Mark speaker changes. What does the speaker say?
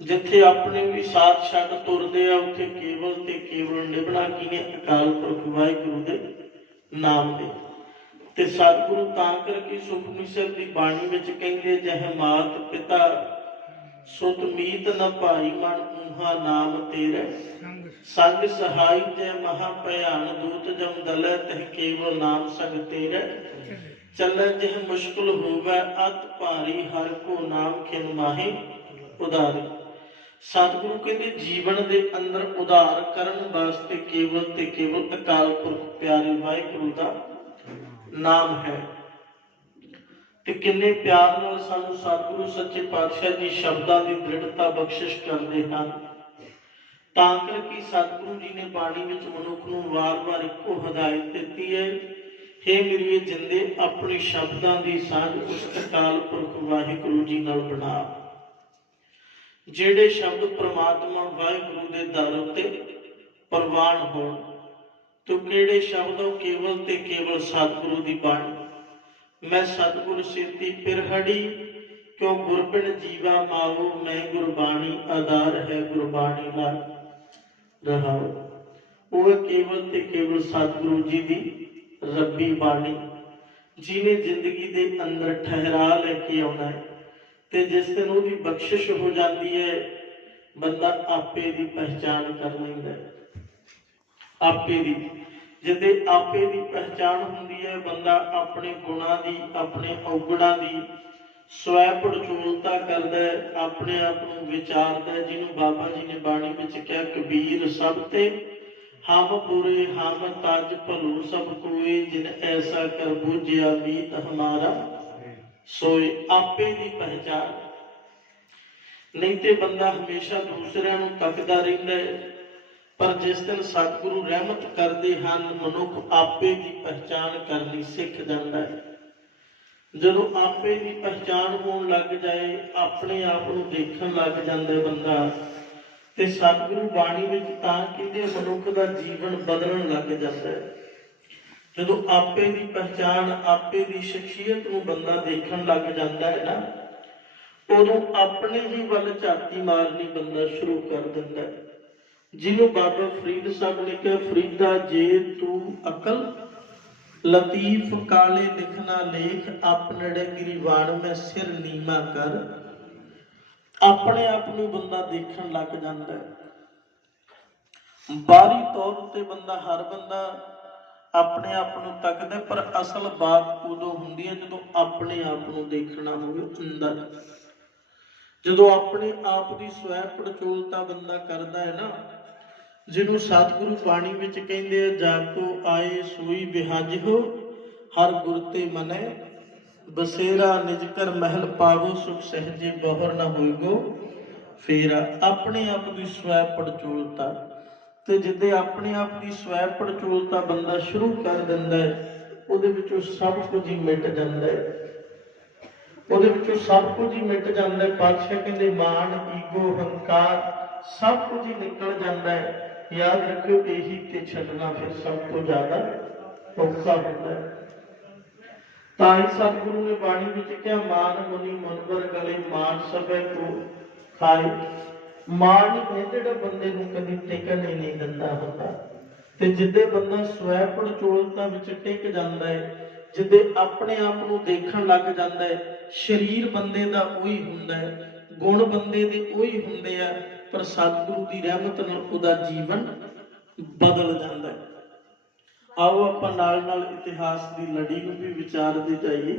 Speaker 1: ਜਿੱਥੇ ਆਪਣੇ ਵੀ ਸਾਥ ਛੱਡ ਤੁਰਦੇ ਆ, ਉੱਥੇ ਕੇਵਲ ਤੇ ਕੇਵਲ ਨਿਭਣਾ ਕੀ ਅਕਾਲ ਪੁਰਖ ਵਾਹਿਗੁਰੂ ਦੇ ਨਾਮ ਦੇ ਤੇ ਸਤਿਗੁਰੂ ਤਾਂ ਕਰਕੇ ਸੁਖਮਨੀ ਸਾਹਿਬ ਦੀ ਬਾਣੀ ਵਿੱਚ ਕਹਿੰਦੇ, ਜਹ ਮਾਤ ਪਿਤਾ, ਸੁਤ ਮੀਤ ਨ ਭਾਈ ਮਨ ਉਹਾ ਨਾਮ ਤੇਰੇ।
Speaker 2: ਸੰਗ
Speaker 1: ਸਹਾਈ ਜੈ ਮਹਾ ਭਿਆਨ ਦੂਤ ਜਮ ਦਲੈ, ਤਹ ਕੇਵਲ ਨਾਮ ਸੰਗ ਤੇਰੇ। ਚੱਲੇ ਜਿਹ ਮੁਸ਼ਕਲ ਹੋਵੇ, ਅਤ ਭਾਰੀ ਹਰ ਕੋ ਨਾਮ ਖਿਨ ਮਾਹੀ ਉਦਾਰੀ ਸਤਿਗੁਰੂ ਕਹਿੰਦੇ, ਜੀਵਨ ਦੇ ਅੰਦਰ ਉਧਾਰ ਕਰਨ ਵਾਸਤੇ ਕੇਵਲ ਤੇ ਕੇਵਲ ਅਕਾਲ ਪੁਰਖ ਪਿਆਰੇ ਵਾਹਿਗੁਰੂ ਦਾ ਨਾਮ ਹੈ। ਤੇ ਕਿੰਨੇ ਪਿਆਰ ਨਾਲ ਸਾਨੂੰ ਸਤਿਗੁਰੂ ਸੱਚੇ ਪਾਤਸ਼ਾਹ ਜੀ ਸ਼ਬਦਾਂ ਦੀ ਦ੍ਰਿੜਤਾ ਬਖਸ਼ਿਸ਼ ਕਰਦੇ ਹਨ। ਤਾਂ ਕਰਕੇ ਸਤਿਗੁਰੂ ਜੀ ਨੇ ਬਾਣੀ ਵਿੱਚ ਮਨੁੱਖ ਨੂੰ ਵਾਰ-ਵਾਰ ਇੱਕੋ ਹਦਾਇਤ ਦਿੱਤੀ ਹੈ, ਹੇ ਮੇਰੀ ਜਿੰਦੇ, ਆਪਣੀ ਸ਼ਬਦਾਂ ਦੀ ਸਾਂਝ ਉਸ ਅਕਾਲ ਪੁਰਖ ਵਾਹਿਗੁਰੂ ਜੀ ਨਾਲ ਬਣਾ। ਜਿਹੜੇ ਸ਼ਬਦ ਪ੍ਰਮਾਤਮਾ ਵਾਹਿਗੁਰੂ ਦੇ ਦਰ ਉੱਤੇ ਪ੍ਰਵਾਨ ਹੋਣ, ਤੋ ਕਿਹੜੇ ਸ਼ਬਦ ਕੇਵਲ ਤੇ ਕੇਵਲ ਸਤਿਗੁਰੂ ਦੀ ਬਾਣੀ। ਮੈਂ ਸਤਿਗੁਰ ਸੇਤੀ ਪਿਰਹੜੀ ਕਿਉ ਗੁਰਬਿਨ ਜੀਵਾ ਮਾਵੋ ਮੈਂ ਗੁਰਬਾਣੀ ਆਧਾਰ ਹੈ, ਗੁਰਬਾਣੀ ਦਾ ਰਹਾਉ। ਉਹ ਕੇਵਲ ਤੇ ਕੇਵਲ ਸਤਿਗੁਰੂ ਜੀ ਦੀ ਰੱਬੀ ਬਾਣੀ, ਜਿਹਨੇ ਜ਼ਿੰਦਗੀ ਦੇ ਅੰਦਰ ਠਹਿਰਾ ਲੈ ਕੇ ਆਉਣਾ ਹੈ। ਤੇ ਜਿਸ ਦਿਨ ਉਹਦੀ ਬਖਸ਼ਿਸ਼ ਹੋ ਜਾਂਦੀ ਹੈ, ਬੰਦਾ ਆਪੇ ਦੀ ਪਹਿਚਾਨ ਕਰ ਲੈਂਦਾ ਆਪੇ ਦੀ। ਜਿੱਦੇ ਆਪੇ ਦੀ ਪਹਿਚਾਨ ਹੁੰਦੀ ਹੈ, ਬੰਦਾ ਆਪਣੇ ਗੁਣਾਂ ਦੀ, ਆਪਣੇ ਔਗਣਾਂ ਦੀ ਸਵੈ ਪੜਚੋਲਤਾ ਕਰਦਾ ਆਪਣੇ ਆਪ ਨੂੰ ਵਿਚਾਰਦਾ ਜਿਹਨੂੰ ਬਾਬਾ ਜੀ ਨੇ ਬਾਣੀ ਵਿੱਚ ਕਿਹਾ, ਕਬੀਰ ਸਭ ਤੇ, ਹਮ ਬੁਰੇ, ਹਮ ਤਜ ਭਲੂ ਸਭ ਕੋਏ, ਜਿਨ ਐਸਾ ਕਰ ਬੂਝਿਆ ਮੀਤ ਹਮਾਰਾ ਸੋਏ ਆਪੇ ਦੀ ਪਹਿਚਾਨ ਨਹੀਂ ਤੇ ਬੰਦਾ ਹਮੇਸ਼ਾ ਦੂਸਰਿਆਂ ਨੂੰ ਤੱਕਦਾ ਰਹਿੰਦਾ ਹੈ। ਪਰ ਜਿਸ ਦਿਨ ਸਤਿਗੁਰੂ ਰਹਿਮਤ ਕਰਦੇ ਹਨ, ਮਨੁੱਖ ਆਪੇ ਦੀ ਪਹਿਚਾਨ ਕਰਨੀ ਸਿੱਖ ਜਾਂਦਾ ਹੈ। ਜਦੋਂ ਆਪੇ ਦੀ ਪਹਿਚਾਨ ਹੋਣ ਲੱਗ ਜਾਏ, ਆਪਣੇ ਆਪ ਨੂੰ ਦੇਖਣ ਲੱਗ ਜਾਂਦਾ ਬੰਦਾ। ਤੇ ਸਤਿਗੁਰੂ ਬਾਣੀ ਵਿੱਚ ਤਾਂ ਕਹਿੰਦੇ ਮਨੁੱਖ ਦਾ ਜੀਵਨ ਬਦਲਣ ਲੱਗ ਜਾਂਦਾ ਹੈ। ਜਦੋਂ ਆਪੇ ਦੀ ਪਹਿਚਾਨ ਆਪੇ ਦੀ ਸ਼ਖਸੀਅਤ ਨੂੰ ਬੰਦਾ ਦੇਖਣ ਲੱਗ ਜਾਂਦਾ ਹੈ ਨਾ, ਉਦੋਂ ਆਪਣੇ ਹੀ ਵੱਲ ਝਾਤੀ ਮਾਰਨੀ ਬੰਦਾ ਸ਼ੁਰੂ ਕਰ ਦਿੰਦਾ ਹੈ। ਜਿਹਨੂੰ ਬਾਬਾ ਫਰੀਦ ਸਾਹਿਬ ਨੇ ਕਿਹਾ, ਫਰੀਦਾ, ਜੇ ਤੂੰ ਅਕਲ, ਲਤੀਫ, ਕਾਲੇ ਲਿਖਣਾ ਲੇਖ ਆਪਨੜੇ ਗਰੀਵਾਨ ਮੈਂ ਸਿਰ ਨੀਮਾ ਕਰ। ਆਪਣੇ ਆਪ ਨੂੰ ਬੰਦਾ ਦੇਖਣ ਲੱਗ ਜਾਂਦਾ ਹੈ। ਬਾਹਰੀ ਤੌਰ ਤੇ ਬੰਦਾ ਹਰ ਬੰਦਾ ਆਪਣੇ ਆਪ ਨੂੰ ਤੱਕਦਾ, ਪਰ ਅਸਲ ਬਾਤ ਉਦੋਂ ਹੁੰਦੀ ਹੈ ਜਦੋਂ ਆਪਣੇ ਆਪ ਨੂੰ ਦੇਖਣਾ ਹੋਵੇ ਅੰਦਰ। ਜਦੋਂ ਆਪਣੇ ਆਪ ਦੀ ਸਵੈ ਪੜਚੋਲਤਾ ਬੰਦਾ ਕਰਦਾ ਹੈ ਨਾ, ਜਿਹਨੂੰ ਸਤਿਗੁਰੂ ਬਾਣੀ ਵਿੱਚ ਕਹਿੰਦੇ ਆ, ਜਾ ਕੋ ਆਏ ਸੋਈ ਬਿਹਜ ਹੋ, ਹਰ ਗੁਰ ਤੇ ਮਨੈ, ਬਸੇਰਾ ਨਿਜ ਕਰ ਮਹਿਲ ਪਾਵੋ, ਸੁਖ ਸਹਜੇ ਬਹਰ ਨਾ ਹੋਈਗੋ, ਫੇਰਾ। ਆਪਣੇ ਆਪ ਦੀ ਸਵੈ ਪੜਚੋਲਤਾ ਤੇ ਜਿੱਦੇ ਆਪਣੇ ਆਪ ਦੀ ਸਵੈ ਪੜਚੋਲਤਾ ਬੰਦਾ ਸ਼ੁਰੂ ਕਰ ਦਿੰਦਾ ਹੈ, ਉਹਦੇ ਵਿੱਚੋਂ ਸਭ ਕੁਝ ਹੀ ਮਿਟ ਜਾਂਦਾ ਹੈ। ਉਹਦੇ ਵਿੱਚੋਂ ਸਭ ਕੁਝ ਹੀ ਮਿਟ ਜਾਂਦਾ ਹੈ। ਪਾਤਸ਼ਾਹ ਕਹਿੰਦੇ ਮਾਨ ਈਗੋ, ਹੰਕਾਰ ਸਭ ਕੁਝ ਹੀ ਨਿਕਲ ਜਾਂਦਾ ਹੈ। ਯਾਦ ਰੱਖਿਓ, ਇਹੀ ਤੇ ਛੱਡਣਾ ਫਿਰ ਸਭ ਤੋਂ ਜ਼ਿਆਦਾ ਔਖਾ ਹੁੰਦਾ ਹੈ। ਤਾਂ ਹੀ ਸਤਿਗੁਰੂ ਨੇ ਬਾਣੀ ਵਿੱਚ ਕਿਹਾ, ਮਾਨ ਮੁਨੀ ਮਨਵਰ ਗਲੇ, ਮਾਨ ਸਭੇ ਕੋ ਖਾਏ। ਮਾਨ ਹੈ ਜਿਹੜਾ ਬੰਦੇ ਨੂੰ ਕਦੀ ਟਿਕਣ ਹੀ ਨਹੀਂ ਦਿੰਦਾ ਹੁੰਦਾ। ਤੇ ਜਿੱਦੇ ਬੰਦਾ ਸਵੈ ਪੜਚੋਲਤਾ ਵਿੱਚ ਟਿਕ ਜਾਂਦਾ ਹੈ ਜਿੱਦੇ ਆਪਣੇ ਆਪ ਨੂੰ ਦੇਖਣ ਲੱਗ ਜਾਂਦਾ ਹੈ ਸਰੀਰ ਬੰਦੇ ਦਾ ਉਹੀ ਹੁੰਦਾ ਹੈ ਗੁਣ ਬੰਦੇ ਦੇ ਉਹੀ ਹੁੰਦੇ ਆ, ਪਰ ਸਤਿਗੁਰੂ ਦੀ ਰਹਿਮਤ ਨਾਲ ਉਹਦਾ ਜੀਵਨ ਬਦਲ ਜਾਂਦਾ ਹੈ ਆਓ ਆਪਾਂ ਨਾਲ ਨਾਲ ਇਤਿਹਾਸ ਦੀ ਲੜੀ ਨੂੰ ਵੀ ਵਿਚਾਰਦੇ ਜਾਈਏ।